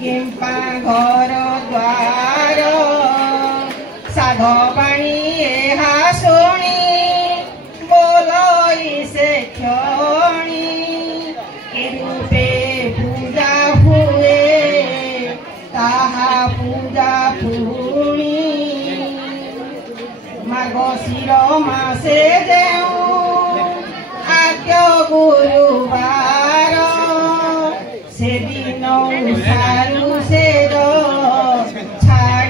किंपा घर द्वार साध पाणी एहा शुणी बोलई से क्षणी रूपे पूजा हुए ताहा पूजा पुणी मार्गशीर मासे आद्य गुरुवार से दिन सारू से छाड़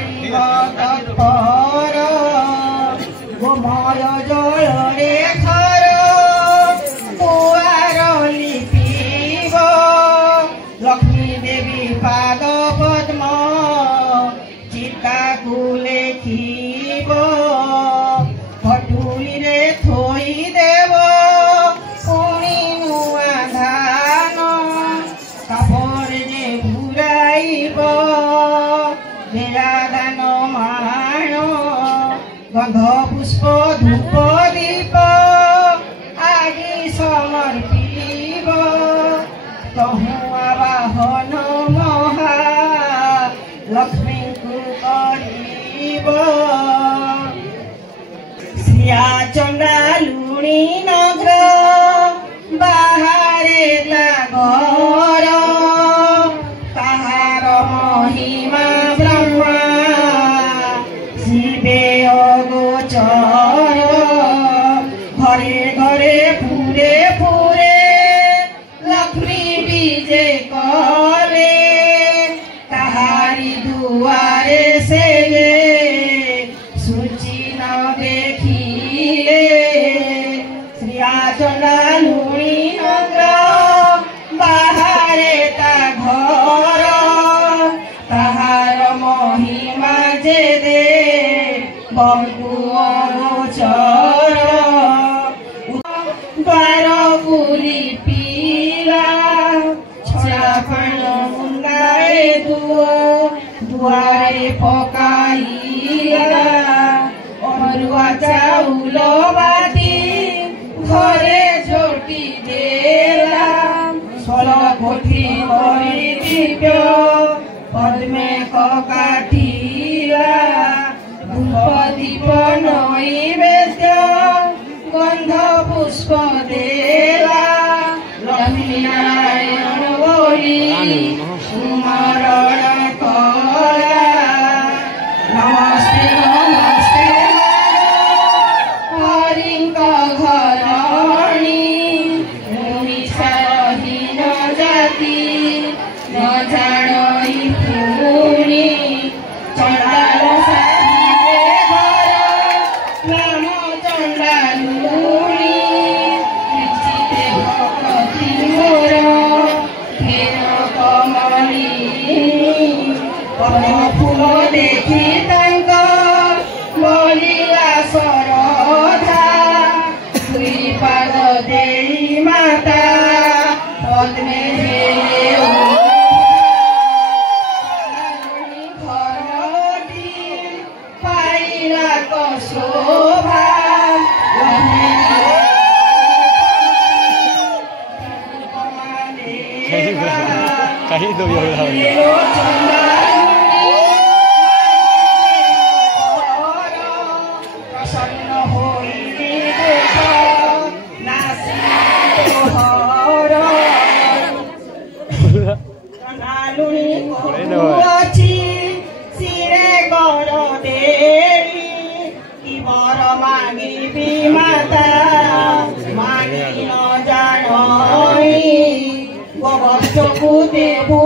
तत्पर गोमय जलरे थर कुआर लिपिब लक्ष्मी देवी पाद पद्म चिता को लेखिब भटुली रे थोई देव पुणी नुआ धान कापड़े जे घुराइब भेड़ा धान माण गंध पुष्प धूप दीप आदि समर्पिब तहु आवाहन महा लक्ष्मी को करिब श्रिया चंडालुणी नगर बाहरे घर ताहार महिमा ब्रह्मा शिवे अगोचर घरे घरे फुरे फुरे लक्ष्मी विजे कले ताहारी दुआरे से सूची न देखिले श्रिया चंडालुणी नगर बाहरे ता घर ताहार महिमा जे दे बंकु अगोचर द्वार पुरी पीला छड़ा पाण मुंदाए दुआरे पकाइला अरुआ चाउल बाती घरे झोटी देला सल कोठी करी दिव्य पद्मे काठिला धूप दीप नैवेद्य गंध पुष्प देला लक्ष्मी नारायण बोली सुमरण कला नमस्ते नमस्ते हरिंक घरणी ओडिशाहीन जाति न जाणई पुणी चंडाल साहिबे घर नाम चंडालुणी निश्चिते भक्ति मोर फेर कमलिनी पद्म फूल देखी तांक बोलिला सरधा दुई पाद देई माता पद्मे घरटी पाइला तो शोभा कहीं तो प्रसन्न होई चंडालुणी सिरे गर देरी कि बर मागिबी माता मागी न जाणई गोबर्षकु देबु